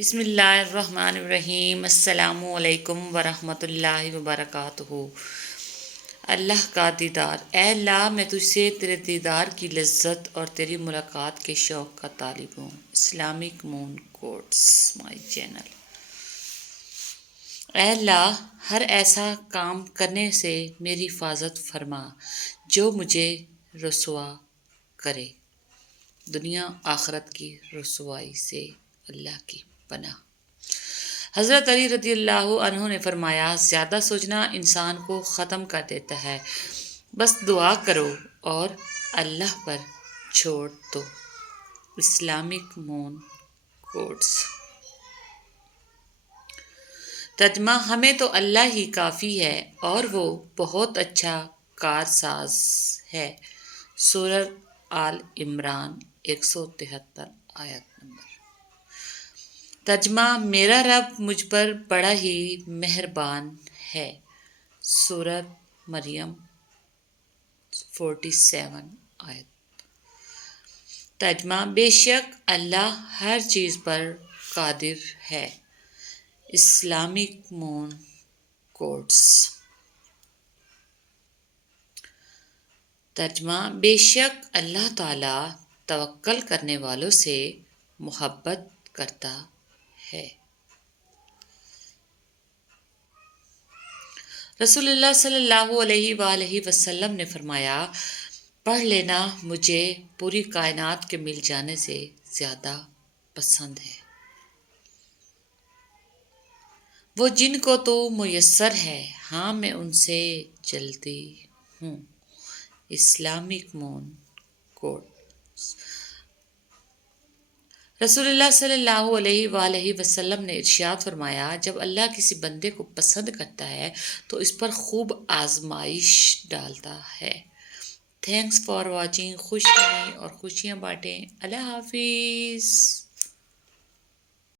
بسم اللہ الرحمن الرحیم۔ السلام علیکم ورحمۃ اللہ وبرکاتہ۔ اللہ کا دیدار۔ اے اللہ، میں تجھ سے تیرے دیدار کی لذت اور تیری ملاقات کے شوق کا طالب ہوں۔ Islamic moon quotes my channel. اے اللہ، ہر ایسا کام کرنے سے میری حفاظت فرما جو مجھے رسوا کرے۔ دنیا آخرت کی رسوائی سے اللہ کی پناہ۔ حضرت علی رضی اللہ عنہ نے فرمایا، زیادہ سوچنا انسان کو ختم کر دیتا ہے، بس دعا کرو اور اللہ پر چھوڑ دو۔ Islamic moon quotes. ترجمہ: ہمیں تو اللہ ہی کافی ہے اور وہ بہت اچھا کارساز ہے۔ سورہ آل عمران 173 آیت نمبر۔ ترجمہ: میرا رب مجھ پر بڑا ہی مہربان ہے۔ سورۃ مریم 47 آیت۔ ترجمہ: بے شک اللہ ہر چیز پر قادر ہے۔ Islamic moon quotes. ترجمہ: بے شک اللہ تعالی توکل کرنے والوں سے محبت کرتا ہے۔ رسول اللہ صلی اللہ علیہ وآلہ وسلم نے فرمایا، پڑھ لینا مجھے پوری کائنات کے مل جانے سے زیادہ پسند ہے۔ وہ جن کو تو میسر ہے، ہاں میں ان سے جلتی ہوں۔ Islamic moon quotes. رسول اللہ صلی اللہ علیہ وآلہ وسلم نے ارشاد فرمایا، جب اللہ کسی بندے کو پسند کرتا ہے تو اس پر خوب آزمائش ڈالتا ہے۔ Thanks for watching. خوش رہیں اور خوشیاں بانٹیں۔ اللہ حافظ۔